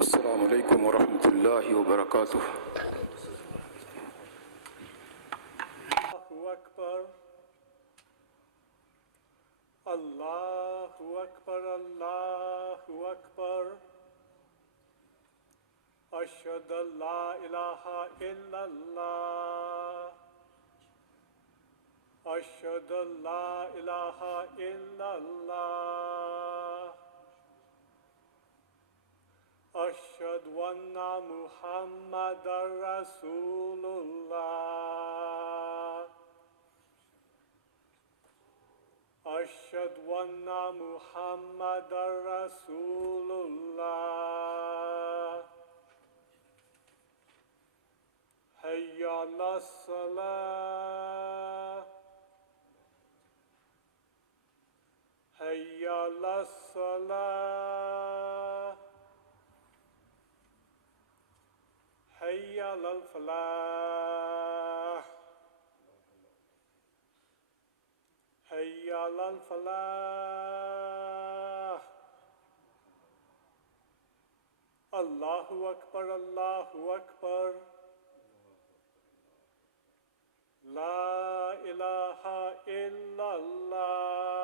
السلام علیکم ورحمۃ اللہ وبرکاتہ۔ اللہ اکبر اللہ اکبر اشہد ان لا الہ الا اللہ اشہد ان لا الہ الا اللہ اشہد ان محمد رسول اللہ اشہد ان محمد رسول اللہ حی علی الصلاة حی علی الصلاة حی علی الفلاح حی علی الفلاح اللہ اکبر اللہ اکبر لا الہ الا اللہ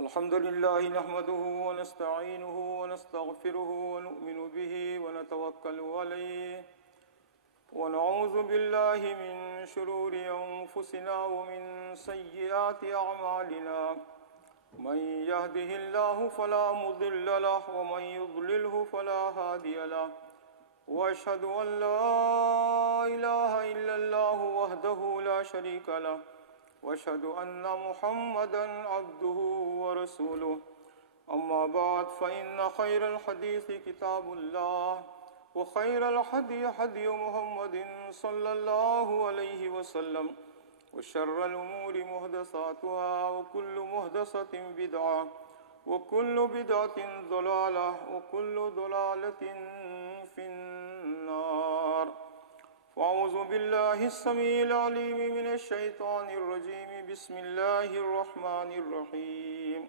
الحمد للہ نحمده ونستعینه ونستغفره ونؤمن به ونتوکل علیہ ونعوذ باللہ من شرور انفسنا ومن سیئات اعمالنا من يهده الله فلا مضل له ومن يضلله فلا هادي له واشهد ان لا اله الا الله وحده لا شريك له واشهد ان محمدا عبده ورسوله اما بعد فان خير الحديث كتاب الله وخير الهدي هدي محمد صلى الله عليه وسلم وشر الامور محدثاتها وكل محدثة بدعة وكل بدعة ضلالة وكل ضلالة في النار فأعوذ بالله السميع العليم من الشيطان الرجيم بسم الله الرحمن الرحيم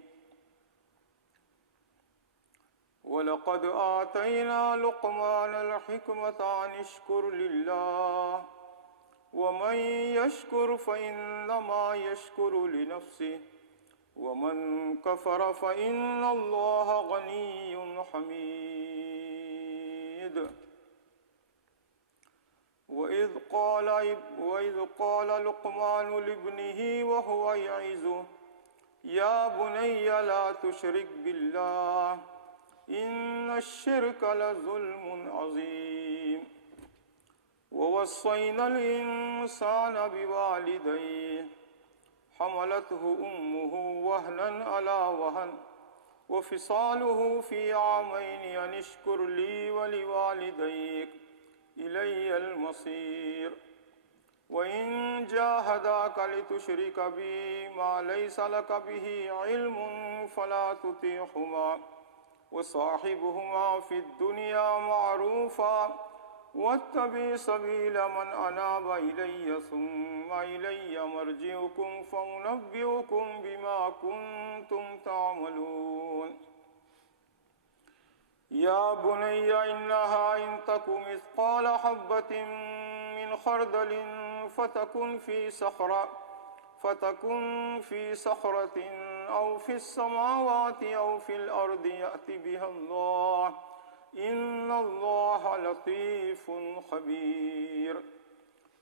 وَلَقَدْ آتَيْنَا لُقْمَانَ الْحِكْمَةَ أَنِ اشْكُرْ لِلَّهِ وَمَنْ يَشْكُرْ فَإِنَّمَا يَشْكُرُ لِنَفْسِهِ وَمَنْ كَفَرَ فَإِنَّ اللَّهَ غَنِيٌّ حَمِيدٌ وَإِذْ قَالَ لُقْمَانُ لِابْنِهِ وَهُوَ يَعِظُهُ يَا بُنَيَّ لَا تُشْرِكْ بِاللَّهِ إِنَّ الشِّرْكَ لَظُلْمٌ عَظِيمٌ وَوَصَّيْنَا الْإِنسَانَ بِوَالِدَيْهِ حَمَلَتْهُ أُمُّهُ وَهْنًا عَلَى وَهْنٍ وَفِصَالُهُ فِي عَامَيْنِ أَنِ اشْكُرْ لِي وَلِوَالِدَيْكَ إِلَيَّ الْمَصِيرُ وَإِنْ جَاهَدَاكَ لِتُشْرِكَ بِي مَا لَيْسَ لَكَ بِهِ عِلْمٌ فَلَا تُطِعْهُمَا وَصَاحِبْهُمَا فِي الدُّنْيَا مَعْرُوفًا وَاتَّبِعْ سَبِيلَ مَنْ أَنَابَ إِلَيَّ ثُمَّ إِلَيَّ مَرْجِعُكُمْ فَأُنَبِّئُكُمْ بِمَا كُنْتُمْ تَعْمَلُونَ يَا بُنَيَّ إِنَّهَا إِنْ تَكُ مِثْقَالَ حَبَّةٍ مِّنْ خَرْدَلٍ فتكن في صخرة أو في السماوات أو في الأرض يأت بها الله إن الله لطيف خبير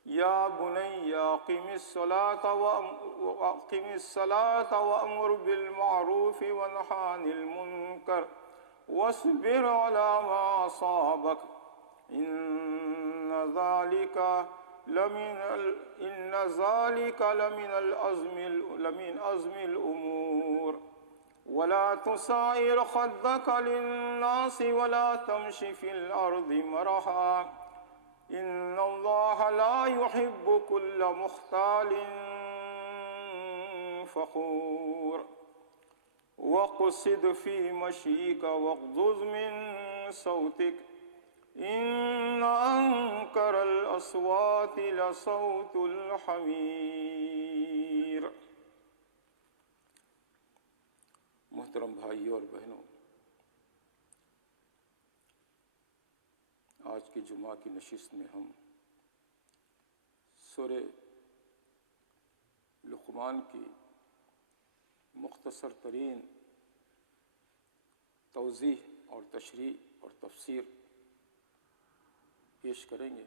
يا بني أقم الصلاة وأمر بالمعروف وانه عن المنكر واصبر على ما أصابك إن ذلك لمن عزم الأمور ولا تسائر خدك للناس ولا تمش في الأرض مرحا إن الله لا يحب كل مختال فخور وقصد في مشيك واغضض من صوتك إن أنكر الأصوات لصوت الحمير۔ محترم بھائیوں اور بہنوں، آج کی جمعہ کی نشست میں ہم سورہ لقمان کی مختصر ترین توضیح اور تشریح اور تفسیر پیش کریں گے۔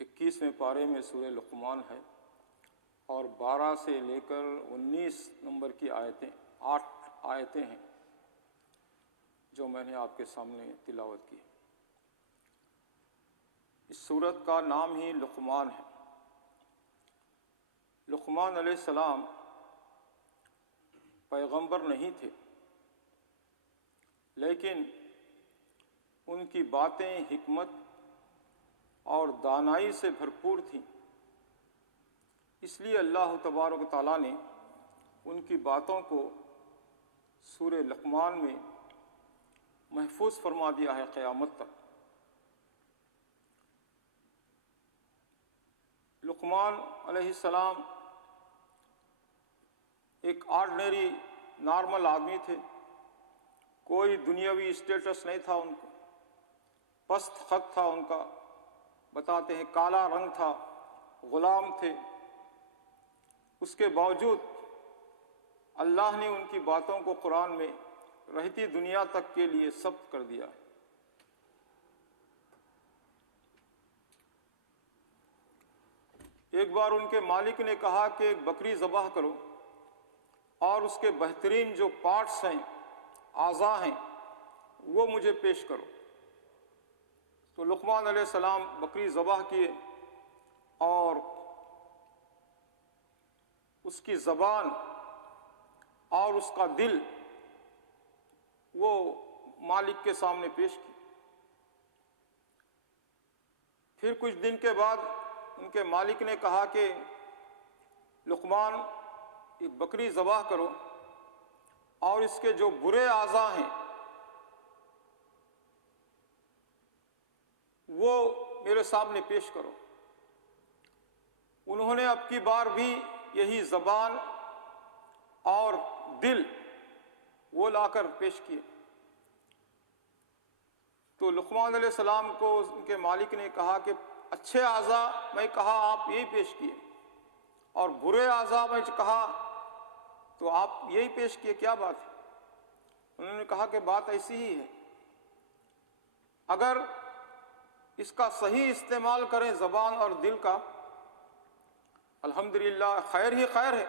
21ویں پارے میں سورہ لقمان ہے اور 12 سے لے کر 19 نمبر کی آیتیں 8 آیتیں ہیں جو میں نے آپ کے سامنے تلاوت کی۔ اس سورت کا نام ہی لقمان ہے۔ لقمان علیہ السلام پیغمبر نہیں تھے، لیکن ان کی باتیں حکمت اور دانائی سے بھرپور تھیں، اس لیے اللہ تبارک و تعالیٰ نے ان کی باتوں کو سورہ لقمان میں محفوظ فرما دیا ہے قیامت تک۔ لقمان علیہ السلام ایک آرڈنری نارمل آدمی تھے، کوئی دنیاوی اسٹیٹس نہیں تھا ان کو، پست خط تھا ان کا، بتاتے ہیں کالا رنگ تھا، غلام تھے۔ اس کے باوجود اللہ نے ان کی باتوں کو قرآن میں رہتی دنیا تک کے لیے ثبت کر دیا۔ ایک بار ان کے مالک نے کہا کہ ایک بکری ذبح کرو اور اس کے بہترین جو پارٹس ہیں، اعضاء ہیں، وہ مجھے پیش کرو۔ تو لقمان علیہ السلام بکری ذبح کیے اور اس کی زبان اور اس کا دل وہ مالک کے سامنے پیش کی۔ پھر کچھ دن کے بعد ان کے مالک نے کہا کہ لقمان ایک بکری ذبح کرو اور اس کے جو برے اعضاء ہیں وہ میرے سامنے پیش کرو۔ انہوں نے اب کی بار بھی یہی زبان اور دل وہ لا کر پیش کیے۔ تو لقمان علیہ السلام کو ان کے مالک نے کہا کہ اچھے اعضاء میں کہا آپ یہی پیش کیے اور برے اعضاء میں کہا تو آپ یہی پیش کیے، کیا بات ہے؟ انہوں نے کہا کہ بات ایسی ہی ہے، اگر اس کا صحیح استعمال کریں زبان اور دل کا، الحمدللہ خیر ہی خیر ہے،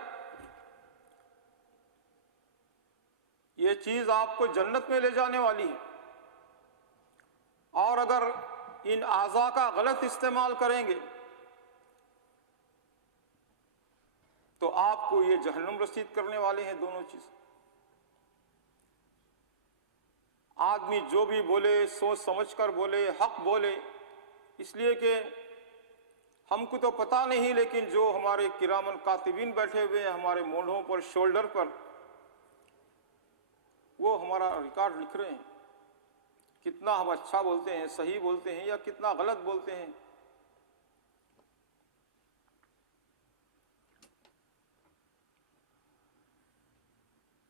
یہ چیز آپ کو جنت میں لے جانے والی ہے۔ اور اگر ان اعضاء کا غلط استعمال کریں گے تو آپ کو یہ جہنم رسید کرنے والے ہیں دونوں چیز۔ آدمی جو بھی بولے سوچ سمجھ کر بولے، حق بولے، اس لیے کہ ہم کو تو پتہ نہیں، لیکن جو ہمارے کرامن کاتبین بیٹھے ہوئے ہیں ہمارے مونڈھوں پر، شولڈر پر، وہ ہمارا ریکارڈ لکھ رہے ہیں، کتنا ہم اچھا بولتے ہیں، صحیح بولتے ہیں یا کتنا غلط بولتے ہیں۔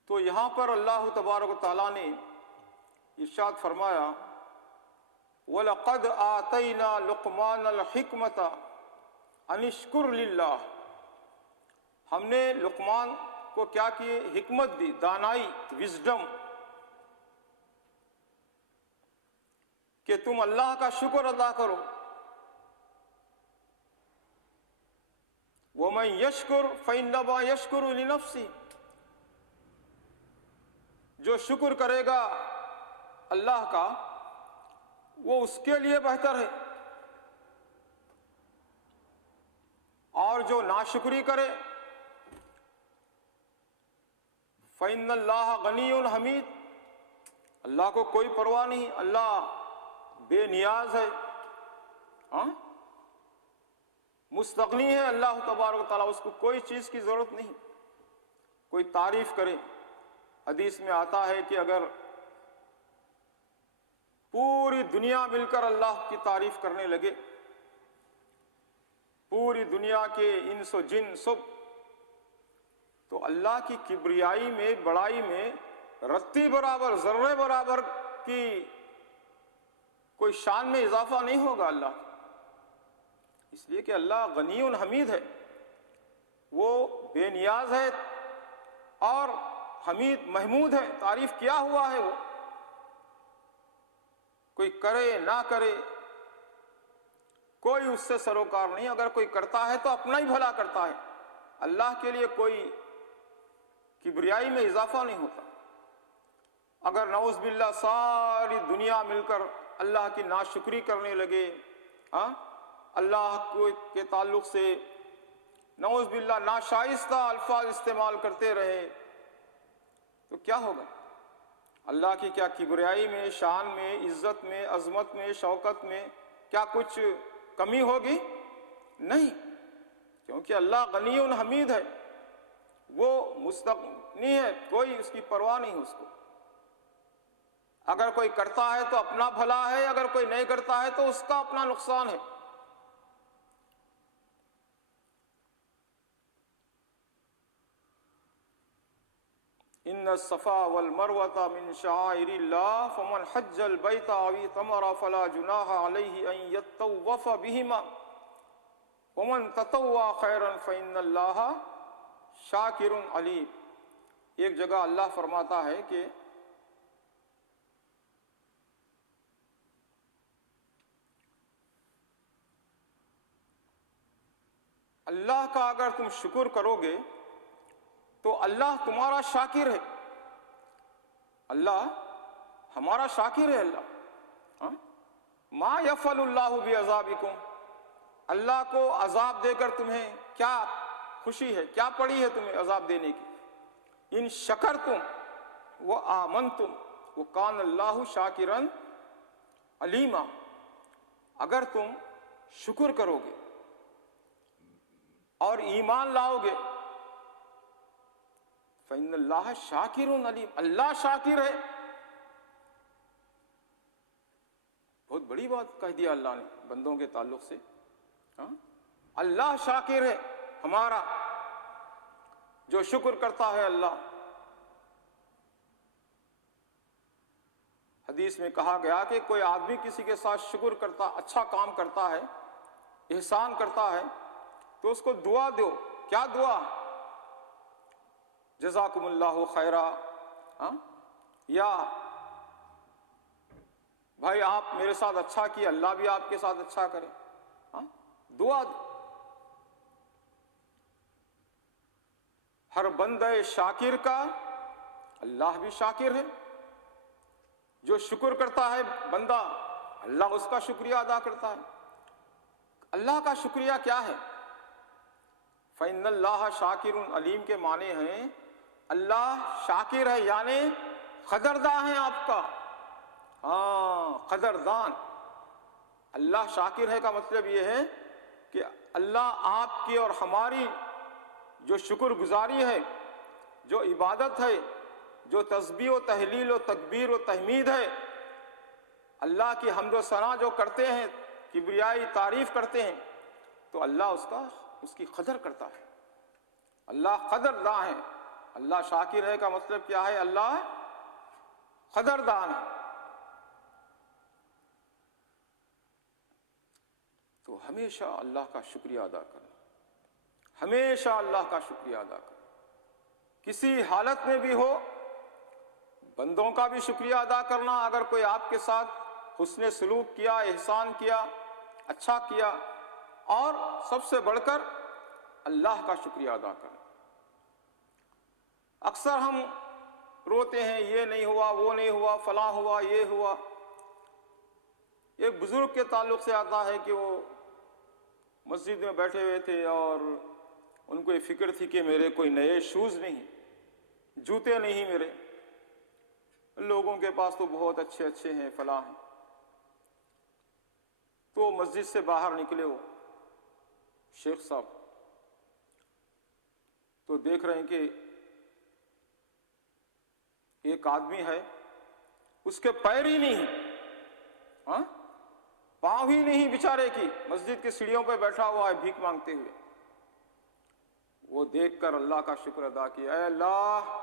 تو یہاں پر اللہ تبارک و تعالیٰ نے ارشاد فرمایا وَلَقَدْ آتَيْنَا لُقْمَانَ الْحِكْمَةَ أَنِ اشْكُرْ لِلَّهِ، ہم نے لقمان کو کیا کیے؟ حکمت دی، دانائی، وزڈم، کہ تم اللہ کا شکر ادا کرو۔ وَمَنْ يَشْكُرْ فَإِنَّمَا يَشْكُرُ لِنَفْسِهِ، جو شکر کرے گا اللہ کا وہ اس کے لیے بہتر ہے۔ اور جو ناشکری کرے فَإِنَّ اللَّهَ غَنِيٌّ حَمِيدٌ، اللہ کو کوئی پرواہ نہیں، اللہ بے نیاز ہے، ہاں مستغنی ہے اللہ تبارک و تعالیٰ، اس کو کوئی چیز کی ضرورت نہیں۔ کوئی تعریف کرے، حدیث میں آتا ہے کہ اگر پوری دنیا مل کر اللہ کی تعریف کرنے لگے، پوری دنیا کے انس و جن سب، تو اللہ کی کبریائی میں، بڑائی میں رتی برابر، ذرے برابر کی کوئی شان میں اضافہ نہیں ہوگا اللہ کی، اس لیے کہ اللہ غنی حمید ہے، وہ بے نیاز ہے اور حمید محمود ہے، تعریف کیا ہوا ہے وہ، کوئی کرے نہ کرے کوئی اس سے سروکار نہیں، اگر کوئی کرتا ہے تو اپنا ہی بھلا کرتا ہے، اللہ کے لیے کوئی کبریائی میں اضافہ نہیں ہوتا۔ اگر نعوذ باللہ ساری دنیا مل کر اللہ کی ناشکری کرنے لگے، ہاں اللہ کے تعلق سے نعوذ باللہ ناشائستہ الفاظ استعمال کرتے رہے، تو کیا ہوگا؟ اللہ کی کیا کبریائی میں، شان میں، عزت میں، عظمت میں، شوکت میں کیا کچھ کمی ہوگی؟ نہیں، کیونکہ اللہ غنی حمید ہے، وہ مستغنی ہے، کوئی اس کی پرواہ نہیں اس کو۔ اگر کوئی کرتا ہے تو اپنا بھلا ہے، اگر کوئی نہیں کرتا ہے تو اس کا اپنا نقصان ہے۔ ان الصفا والمروة من شعائر الله فمن حج البيت او اعتمر فلا جناح عليه ان يطوف بهما ومن تطوع خيرا فإن الله شاکر علیم۔ ایک جگہ اللہ فرماتا ہے کہ اللہ کا اگر تم شکر کرو گے تو اللہ تمہارا شاکر ہے، اللہ ہمارا شاکر ہے۔ اللہ ما یفعل اللہ بعذابکم، اللہ کو عذاب دے کر تمہیں کیا خوشی ہے، کیا پڑی ہے تمہیں عذاب دینے کی؟ ان شکرتم وآمنتم وکان اللہ شاکرا علیما، اگر تم شکر کرو گے اور ایمان لاؤ گے، فإن اللہ شاکر علیم، اللہ شاکر ہے۔ بہت بڑی بات کہہ دیا اللہ نے بندوں کے تعلق سے، اللہ شاکر ہے ہمارا، جو شکر کرتا ہے اللہ۔ حدیث میں کہا گیا کہ کوئی آدمی کسی کے ساتھ شکر کرتا، اچھا کام کرتا ہے، احسان کرتا ہے، تو اس کو دعا دو۔ کیا دعا؟ جزاکم اللہ خیرا، یا بھائی آپ میرے ساتھ اچھا کیا، اللہ بھی آپ کے ساتھ اچھا کرے، دعا دو۔ ہر بندہ شاکر کا اللہ بھی شاکر ہے، جو شکر کرتا ہے بندہ اللہ اس کا شکریہ ادا کرتا ہے۔ اللہ کا شکریہ کیا ہے؟ فإن اللہ شاکر علیم کے معنی ہیں اللہ شاکر ہے، یعنی قدردان ہے آپ کا، قدردان۔ اللہ شاکر ہے کا مطلب یہ ہے کہ اللہ آپ کی اور ہماری جو شکر گزاری ہے، جو عبادت ہے، جو تسبیح و تحلیل و تکبیر و تحمید ہے، اللہ کی حمد و ثنا جو کرتے ہیں، کبریائی تعریف کرتے ہیں، تو اللہ اس کی قدر کرتا ہے۔ اللہ قدردان ہے۔ اللہ شاکر ہے کا مطلب کیا ہے؟ اللہ قدردان ہے۔ تو ہمیشہ اللہ کا شکریہ ادا کرنا، ہمیشہ اللہ کا شکریہ ادا کرنا، کسی حالت میں بھی ہو بندوں کا بھی شکریہ ادا کرنا۔ اگر کوئی آپ کے ساتھ حسن سلوک کیا، احسان کیا، اچھا کیا، اور سب سے بڑھ کر اللہ کا شکریہ ادا کرنا۔ اکثر ہم روتے ہیں، یہ نہیں ہوا، وہ نہیں ہوا، فلاں ہوا، یہ ہوا۔ ایک بزرگ کے تعلق سے آتا ہے کہ وہ مسجد میں بیٹھے ہوئے تھے اور ان کو یہ فکر تھی کہ میرے کوئی نئے شوز نہیں، جوتے نہیں میرے، لوگوں کے پاس تو بہت اچھے اچھے ہیں، فلاں ہیں۔ تو مسجد سے باہر نکلے وہ شیخ صاحب، تو دیکھ رہے ہیں کہ ایک آدمی ہے، اس کے پیر ہی نہیں ہیں، ہاں پاؤں ہی نہیں بیچارے کی، مسجد کی سیڑھیوں پہ بیٹھا ہوا ہے بھیک مانگتے ہوئے۔ وہ دیکھ کر اللہ کا شکر ادا کیا، اے اللہ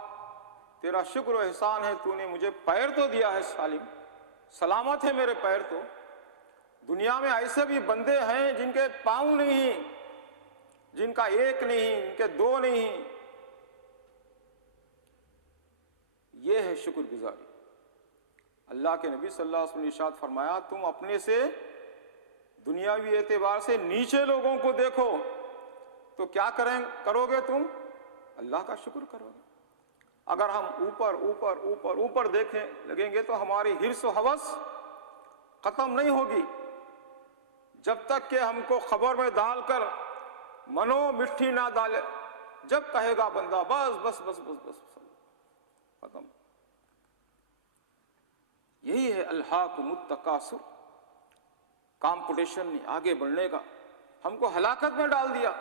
تیرا شکر و احسان ہے، تو نے مجھے پیر تو دیا ہے سالم، سلامت ہے میرے پیر تو۔ دنیا میں ایسے بھی بندے ہیں جن کے پاؤں نہیں، جن کا ایک نہیں، ان کے دو نہیں۔ یہ ہے شکر گزاری۔ اللہ کے نبی صلی اللہ علیہ وسلم نے ارشاد فرمایا، تم اپنے سے دنیاوی اعتبار سے نیچے لوگوں کو دیکھو تو کیا کرو گے تم؟ اللہ کا شکر کرو گے۔ اگر ہم اوپر اوپر اوپر اوپر دیکھیں لگیں گے تو ہماری حرص و ہوس ختم نہیں ہوگی، جب تک کہ ہم کو خبر میں ڈال کر منو مٹھی نہ ڈالے۔ جب کہے گا بندہ بس بس بس بس بس ختم۔ یہی ہے الہاکم التکاثر، کمپٹیشن نے آگے بڑھنے کا ہم کو ہلاکت میں ڈال دیا۔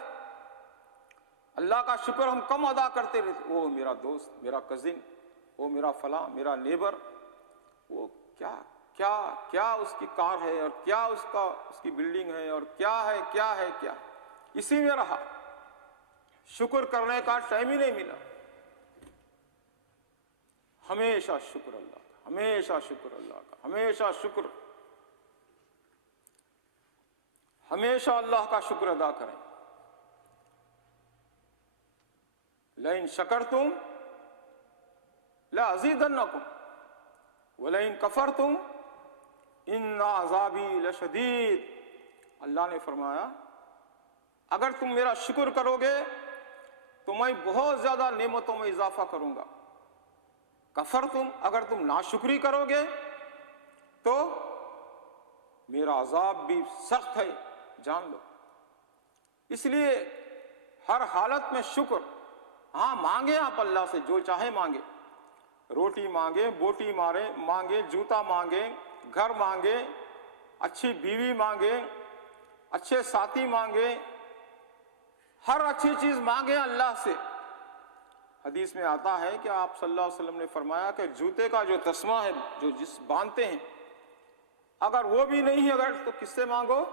اللہ کا شکر ہم کم ادا کرتے رہتے، وہ میرا دوست، میرا کزن، وہ میرا فلاں، میرا نیبر، وہ کیا کیا کیا اس کی کار ہے اور کیا اس کی بلڈنگ ہے اور کیا ہے کیا ہے کیا، اسی میں رہا، شکر کرنے کا ٹائم ہی نہیں ملا۔ ہمیشہ شکر اللہ کا، ہمیشہ شکر اللہ کا، ہمیشہ شکر، ہمیشہ اللہ کا شکر ادا کریں۔ لئن شکرتم لأزیدنکم ولئن کفرتم ان عذابی لشدید۔ اللہ نے فرمایا اگر تم میرا شکر کرو گے تو میں بہت زیادہ نعمتوں میں اضافہ کروں گا، کفرتم اگر تم ناشکری کرو گے تو میرا عذاب بھی سخت ہے، جان لو۔ اس لیے ہر حالت میں شکر، ہاں مانگے آپ اللہ سے جو چاہے مانگے، روٹی مانگے، بوٹی مانگے، جوتا مانگے، گھر مانگے، اچھی بیوی مانگے، اچھے ساتھی مانگے، ہر اچھی چیز مانگے اللہ سے۔ حدیث میں آتا ہے کہ آپ صلی اللہ علیہ وسلم نے فرمایا کہ جوتے کا جو تسمہ ہے جو جس باندھتے ہیں، اگر وہ بھی نہیں اگر تو کس سے مانگو؟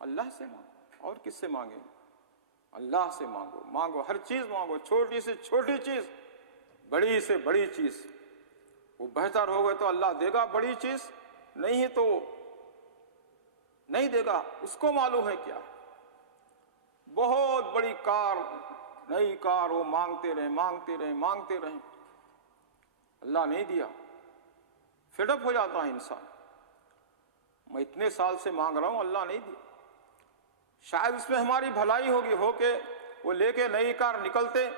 اللہ سے مانگو۔ اور کس سے مانگے؟ اللہ سے مانگو، مانگو ہر چیز مانگو، چھوٹی سے چھوٹی چیز، بڑی سے بڑی چیز۔ وہ بہتر ہوگا تو اللہ دے گا بڑی چیز، نہیں تو نہیں دے گا، اس کو معلوم ہے کیا۔ بہت بڑی کار، نئی کار، وہ مانگتے رہے مانگتے رہے مانگتے رہے، اللہ نہیں دیا، فیڈ اپ ہو جاتا ہے انسان، میں اتنے سال سے مانگ رہا ہوں اللہ نہیں دیا۔ شاید اس میں ہماری بھلائی ہوگی، ہو کے وہ لے کے نئی کار نکلتے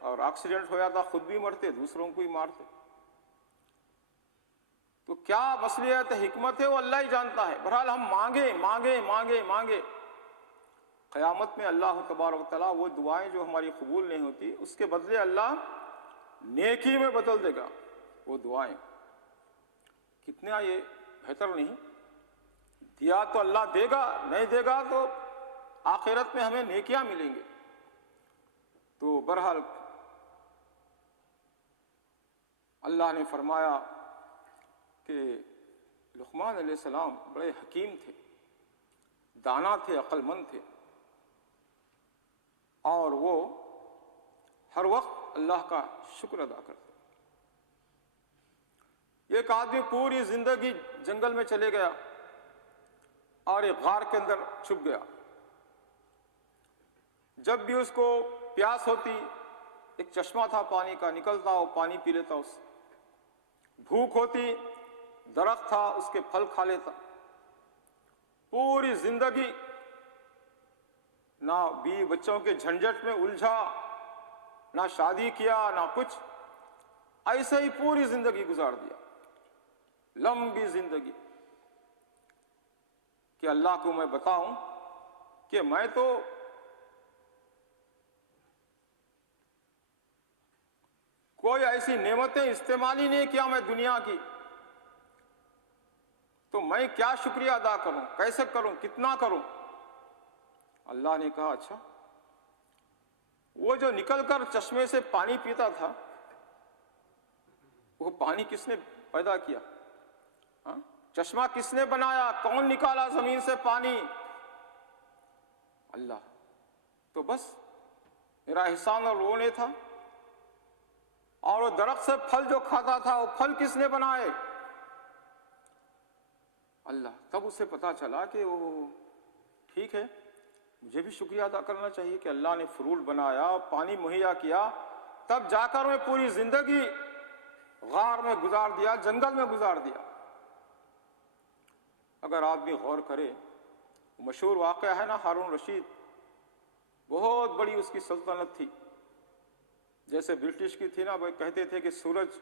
اور ایکسیڈنٹ ہو جاتا، خود بھی مرتے، دوسروں کو ہی مارتے۔ تو کیا مصلحت حکمت ہے وہ اللہ ہی جانتا ہے۔ بہرحال ہم مانگے مانگے مانگے مانگے، قیامت میں اللہ تبارک و تعالیٰ وہ دعائیں جو ہماری قبول نہیں ہوتی اس کے بدلے اللہ نیکی میں بدل دے گا وہ دعائیں۔ کتنا یہ بہتر نہیں؟ دیا تو اللہ دے گا، نہیں دے گا تو آخرت میں ہمیں نیکیاں ملیں گے۔ تو بہرحال اللہ نے فرمایا کہ لقمان علیہ السلام بڑے حکیم تھے، دانا تھے، عقل مند تھے، اور وہ ہر وقت اللہ کا شکر ادا کرتے۔ ایک آدمی پوری زندگی جنگل میں چلے گیا اور ایک غار کے اندر چھپ گیا، جب بھی اس کو پیاس ہوتی ایک چشمہ تھا پانی کا، نکلتا وہ پانی پی لیتا، اس بھوک ہوتی درخت تھا اس کے پھل کھا لیتا۔ پوری زندگی نہ بیوی بچوں کے جھنجٹ میں الجھا، نہ شادی کیا، نہ کچھ، ایسے ہی پوری زندگی گزار دیا، لمبی زندگی، کہ اللہ کو میں بتاؤں کہ میں تو کوئی ایسی نعمتیں استعمال ہی نہیں کیا میں دنیا کی، تو میں کیا شکریہ ادا کروں، کیسے کروں، کتنا کروں؟ اللہ نے کہا اچھا، وہ جو نکل کر چشمے سے پانی پیتا تھا، وہ پانی کس نے پیدا کیا؟ ہاں؟ چشمہ کس نے بنایا؟ کون نکالا زمین سے پانی؟ اللہ۔ تو بس میرا احسان اور وہ نہیں تھا؟ اور وہ درخت سے پھل جو کھاتا تھا، وہ پھل کس نے بنائے؟ اللہ۔ تب اسے پتا چلا کہ وہ ٹھیک ہے، مجھے بھی شکریہ ادا کرنا چاہیے کہ اللہ نے فروٹ بنایا، پانی مہیا کیا، تب جا کر میں پوری زندگی غار میں گزار دیا، جنگل میں گزار دیا۔ اگر آدمی غور کرے، مشہور واقعہ ہے نا ہارون رشید، بہت بڑی اس کی سلطنت تھی، جیسے برٹش کی تھی نا، وہ کہتے تھے کہ سورج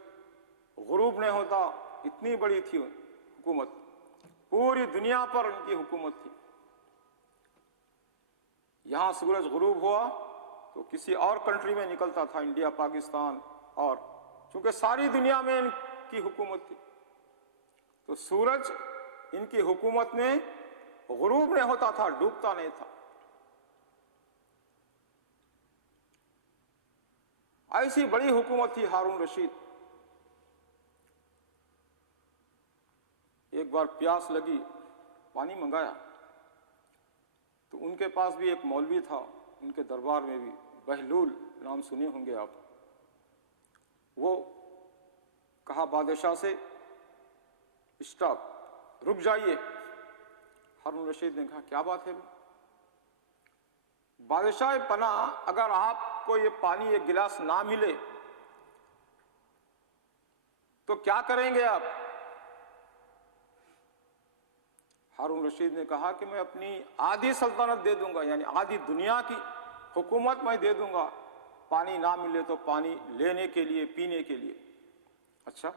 غروب نہیں ہوتا، اتنی بڑی تھی حکومت، پوری دنیا پر ان کی حکومت تھی۔ یہاں سورج غروب ہوا تو کسی اور کنٹری میں نکلتا تھا، انڈیا، پاکستان، اور چونکہ ساری دنیا میں ان کی حکومت تھی، تو سورج ان کی حکومت میں غروب نہیں ہوتا تھا، ڈوبتا نہیں تھا۔ ایسی بڑی حکومت تھی ہارون رشید۔ ایک بار پیاس لگی، پانی منگایا، تو ان کے پاس بھی ایک مولوی تھا، ان کے دربار میں بھی، بہلول نام سنے ہوں گے آپ۔ وہ کہا بادشاہ سے اسٹاپ، رک جائیے۔ ہارون رشید نے کہا کیا بات ہے؟ بادشاہ پناہ، اگر آپ کو یہ پانی ایک گلاس نہ ملے تو کیا کریں گے آپ؟ ہارون رشید نے کہا کہ میں اپنی آدھی سلطنت دے دوں گا، یعنی آدھی دنیا کی حکومت میں دے دوں گا، پانی نہ ملے تو پانی لینے کے لیے، پینے کے لیے۔ اچھا،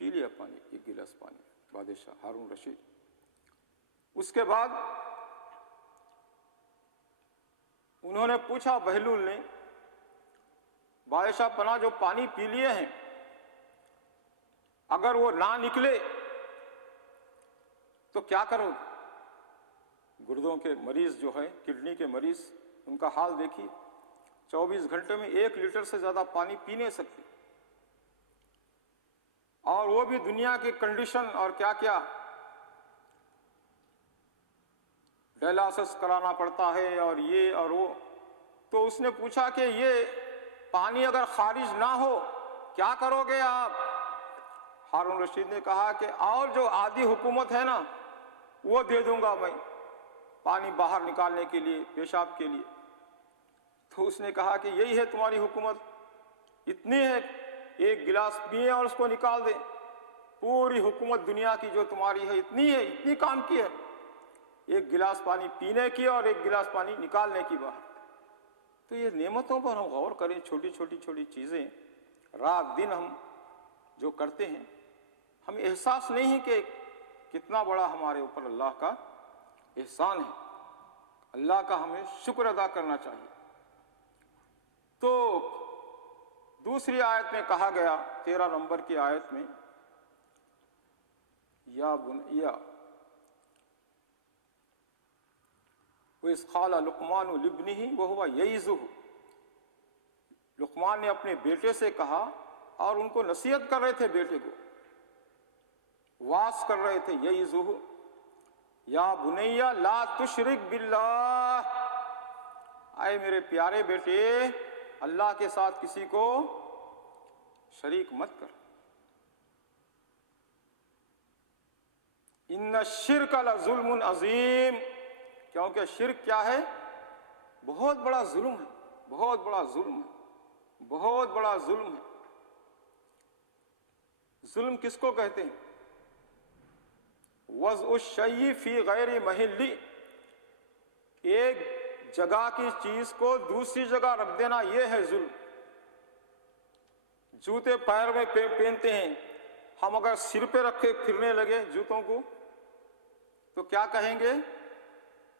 پی لیا پانی، ایک گلاس پانی بادشاہ ہارون رشید۔ اس کے بعد انہوں نے پوچھا، بہلول نے، بادشاہ پناہ جو پانی پی لیے ہیں، اگر وہ نہ نکلے تو کیا کرو؟ گردوں کے مریض جو ہے، کڈنی کے مریض، ان کا حال دیکھیے، 24 گھنٹے میں 1 لیٹر سے زیادہ پانی پی نہیں سکتے، اور وہ بھی دنیا کی کنڈیشن، اور کیا کیا ڈائلاسس کرانا پڑتا ہے، اور یہ اور وہ۔ تو اس نے پوچھا کہ یہ پانی اگر خارج نہ ہو کیا کرو گے آپ؟ ہارون رشید نے کہا کہ اور جو آدھی حکومت ہے نا، وہ دے دوں گا میں، پانی باہر نکالنے کے لیے، پیشاب کے لیے۔ تو اس نے کہا کہ یہی ہے تمہاری حکومت، اتنی ہے، ایک گلاس پیے اور اس کو نکال دیں، پوری حکومت دنیا کی جو تمہاری ہے اتنی ہے، اتنی کام کی ہے، ایک گلاس پانی پینے کی اور ایک گلاس پانی نکالنے کی باہر۔ تو یہ نعمتوں پر ہم غور کریں، چھوٹی چھوٹی چھوٹی چیزیں رات دن ہم جو کرتے ہیں، ہمیں احساس نہیں ہے کہ کتنا بڑا ہمارے اوپر اللہ کا احسان ہے، اللہ کا ہمیں شکر ادا کرنا چاہیے۔ تو دوسری آیت میں کہا گیا، 13 نمبر کی آیت میں، یا بنیا وَإِذْ قَالَ لُقْمَانُ لِابْنِهِ وَهُوَ يَعِظُهُ، لقمان نے اپنے بیٹے سے کہا، اور ان کو نصیحت کر رہے تھے، بیٹے کو واعظ کر رہے تھے، يَعِظُهُ یا بنیا لا تشرک باللہ، اے میرے پیارے بیٹے، اللہ کے ساتھ کسی کو شریک مت کر، ان الشرک لظلم عظیم، کیونکہ شرک کیا ہے؟ بہت بڑا ظلم ہے، بہت بڑا ظلم ہے، بہت بڑا ظلم ہے۔ ظلم کس کو کہتے ہیں؟ وضع الشیء فی غیر محلی، ایک جگہ کی چیز کو دوسری جگہ رکھ دینا، یہ ہے ظلم۔ جوتے پیر میں پہنتے ہیں، ہم اگر سر پہ رکھے پھرنے لگے جوتوں کو تو کیا کہیں گے؟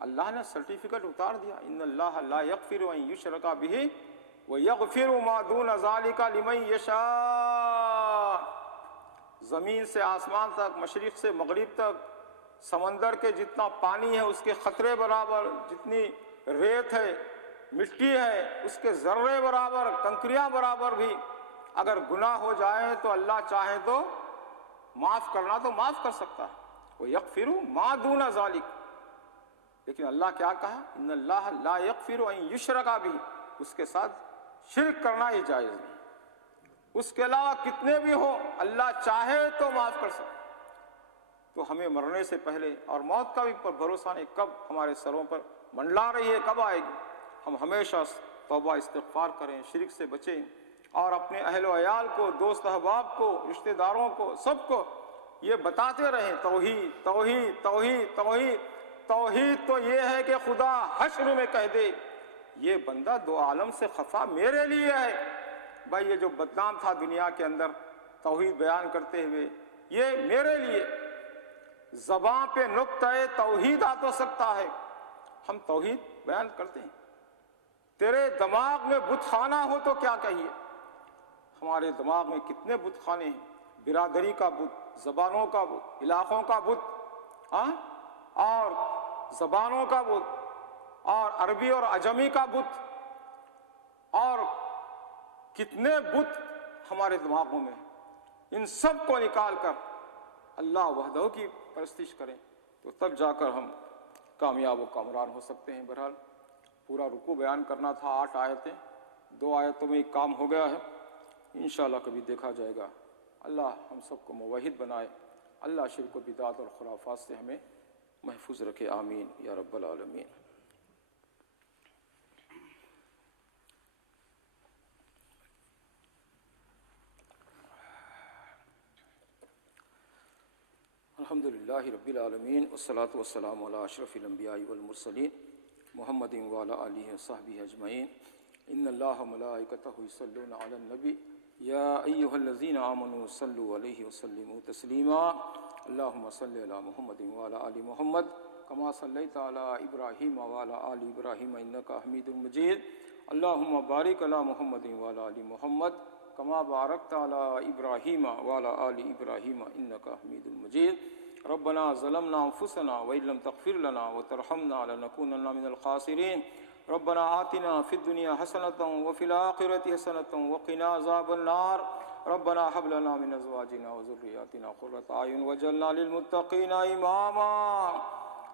اللہ نے سرٹیفکیٹ اتار دیا، ان اللہ لا یغفر ان یشرک بہ ویغفر ما دون ذلک لمن یشاء۔ زمین سے آسمان تک، مشرق سے مغرب تک، سمندر کے جتنا پانی ہے اس کے قطرے برابر، جتنی ریت ہے، مٹی ہے، اس کے ذرے برابر، کنکریاں برابر بھی اگر گناہ ہو جائے تو اللہ چاہے تو معاف کرنا تو معاف کر سکتا ہے، وَيَغْفِرُ مَا دُونَ ذَلِكَ۔ لیکن اللہ کیا کہا؟ ان اللہ لا یغفر ان یشرک بہ، اس کے ساتھ شرک کرنا ہی جائز نہیں، اس کے علاوہ کتنے بھی ہو اللہ چاہے تو معاف کر سکتا۔ تو ہمیں مرنے سے پہلے، اور موت کا بھی پر بھروسہ نہیں کب ہمارے سروں پر منڈلا رہی ہے، کب آئے گی، ہم ہمیشہ توبہ استغفار کریں، شرک سے بچیں، اور اپنے اہل و عیال کو، دوست احباب کو، رشتہ داروں کو، سب کو یہ بتاتے رہیں توحید توحید توحید توحید۔ توحید تو یہ ہے کہ خدا حشر میں کہہ دے یہ بندہ دو عالم سے خفا میرے لیے ہے۔ بھائی یہ جو بدنام تھا دنیا کے اندر توحید بیان کرتے ہوئے، یہ میرے لیے۔ زباں پہ نقطہ توحید آ تو سکتا ہے، ہم توحید بیان کرتے ہیں۔ تیرے دماغ میں بت خانہ ہو تو کیا کہیے؟ ہمارے دماغ میں کتنے بت خانے ہیں، برادری کا بت، زبانوں کا بت، علاقوں کا بت، اور زبانوں کا بت، اور عربی اور عجمی کا بت، اور کتنے بت ہمارے دماغوں میں۔ ان سب کو نکال کر اللہ وحدہ کی پرستش کریں تو تب جا کر ہم کامیاب و کامران ہو سکتے ہیں۔ بہرحال پورا رکوع بیان کرنا تھا، 8 آیتیں، 2 آیتوں میں ایک کام ہو گیا ہے، انشاءاللہ کبھی دیکھا جائے گا۔ اللہ ہم سب کو موحد بنائے، اللہ شرک و بدعت اور خرافات سے ہمیں محفوظ رکھے، آمین یا رب العالمین۔ الحمدللہ رب العالمین، والصلاة والسلام علی اشرف الانبیاء والمرسلین محمد وعلی آلہ وصحبہ اجمعین۔ ان اللہ وملائکتہ یصلون علی النبی یا ایہا الذین آمنوا صلوا علیہ وسلموا تسلیما۔ اللہم صلی علی محمد وعلی آل محمد کما صلیت علی ابراہیم وعلی آل ابراہیم انک حمید مجید۔ اللہم بارک علی محمد وعلی آل محمد کما بارکت علی ابراہیم وعلی آل ابراہیم انک حمید مجید۔ ربنا ظلمنا انفسنا وان لم تغفر لنا وترحمنا لنکونن من الخاسرین۔ ربنا آتنا فی الدنیا حسنۃ وفی الآخرۃ حسنۃ وقنا عذاب النار۔ ربنا هب لنا من ازواجنا وذرياتنا قرۃ اعین واجعلنا للمتقین اماما۔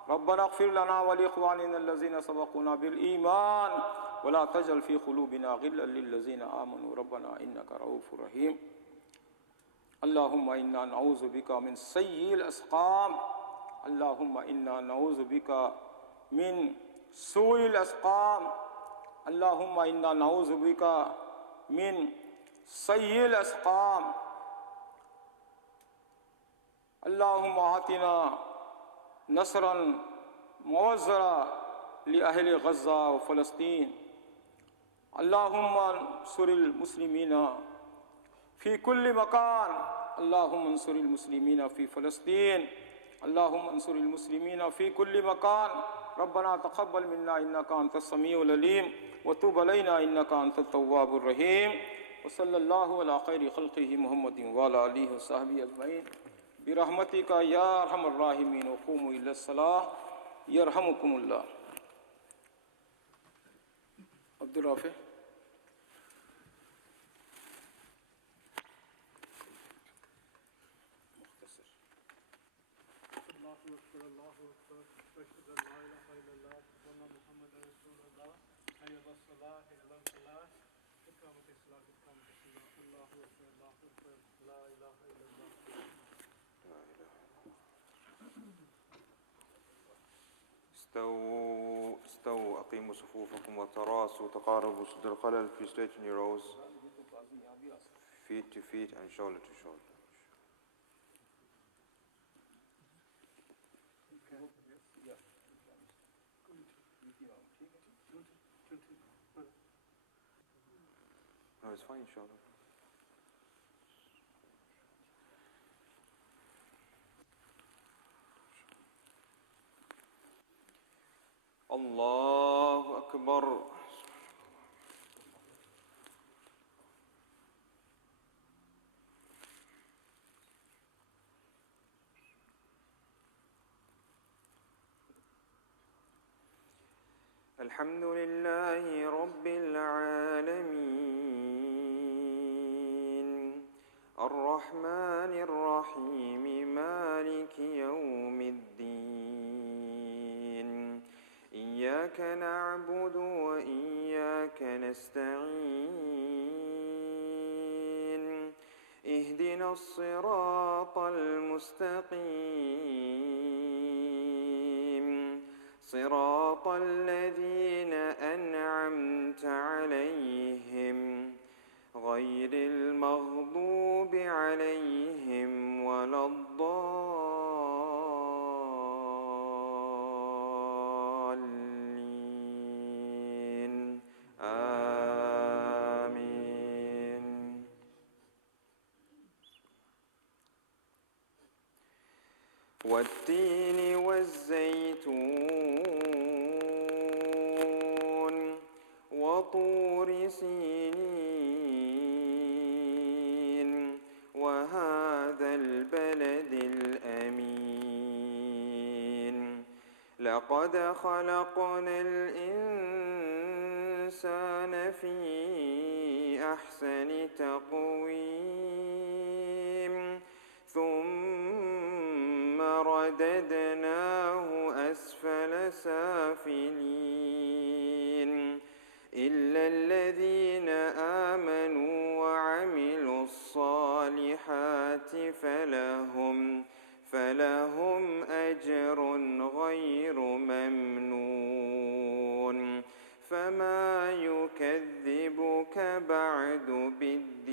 ربنا اغفر لنا ولاخواننا الذين سبقونا بالایمان ولا تجعل في قلوبنا غلا للذين آمنوا ربنا انك رؤوف رحیم۔ اللهم انا نعوذ بك من سيء الاسقام، اللهم انا نعوذ بك من سوء الاسقام، اللهم انا نعوذ بك من سيء الاسقام۔ اللهم آتنا نصرا موزرا لأهل غزة وفلسطين۔ اللهم انصر المسلمين في كل مكان، اللهم انصر المسلمين في فلسطين، اللهم انصر المسلمين في كل مكان۔ ربنا تقبل منا انك انت السميع العليم وتب علينا انك انت التواب الرحيم۔ وصلى الله على خير خلقه محمد وعلى آله وصحبه اجمعين برحمتك يا ارحم الراحمين۔ وقوموا الى الصلاة يرحمكم الله۔ عبد الرافع اللہ اکبر، اشہد ان لا الہ الا اللہ وان محمد رسول اللہ، حی علی الصلاۃ حی علی الفلاح، اقامت الصلاۃ اقامت الصلاۃ، اللہ اکبر اللہ اکبر، لا الہ الا اللہ۔ استووا اقیموا صفوفکم وتراصوا تقاربوا صد الخلل، please straighten your rows feet to feet and shoulder to shoulder۔ No, it's fine, inshallah. الله أكبر. الحمد لله رب العالمين الرحمن الرحيم مالك يوم الدين إياك نعبد وإياك نستعين اهدنا الصراط المستقيم صراط الذين أنعمت عليهم غير المغضوب عليهم ولا الضالين آمين. والتين والزيتون وطور سينين وهذا البلد الأمين لقد خلقنا الإنسان في أحسن تقويم ثم رددناه أسفل سافلين إلا الذين آمنوا وعملوا الصالحات فلهم أجر غير ممنون فما يكذبك بعد بالدين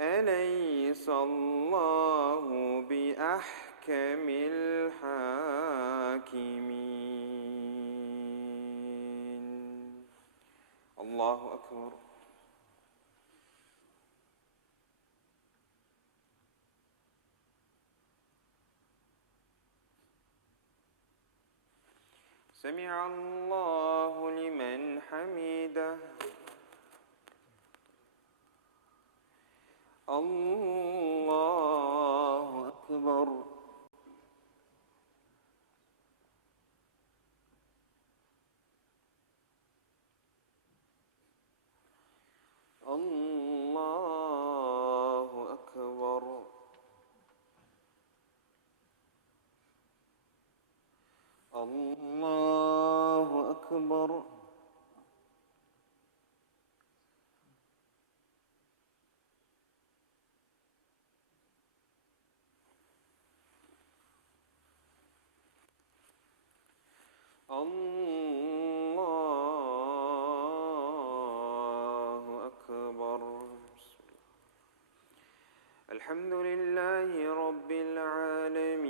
أليس الله بأحكم الحاكمين. الله أكبر. سمع الله لمن حمده. الله أكبر. الله أكبر. الله أكبر. الله أكبر. الحمد لله رب العالمين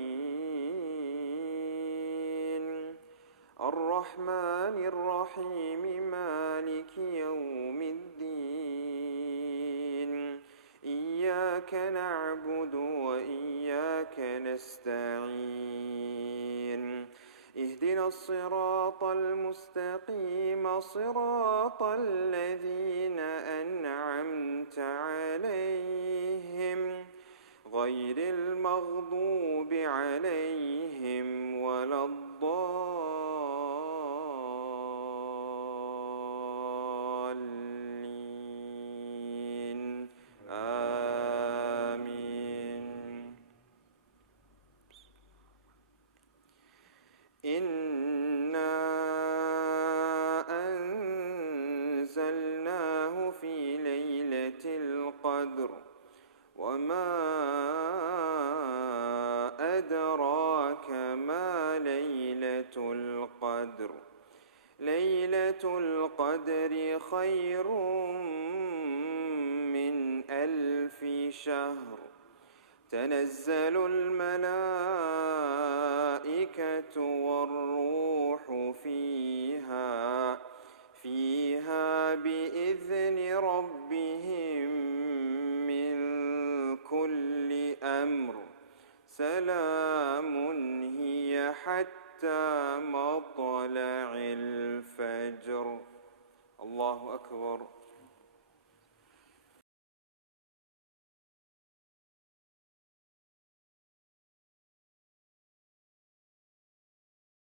الرحمن الرحيم مالك يوم الدين إياك نعبد وإياك نستعين اهدنا الصراط المستقيم صراط الذين أنعمت عليهم غير المغضوب عليهم ولا الضالين آمين. إنا أنزلناه في ليلة القدر وما أدراك ما ليلة القدر ليلة القدر خير من 1000 شهر تنزل الملائكة والروح فيها بإذن ربهم من كل أمر سلام حتى مطلع الفجر. الله أكبر.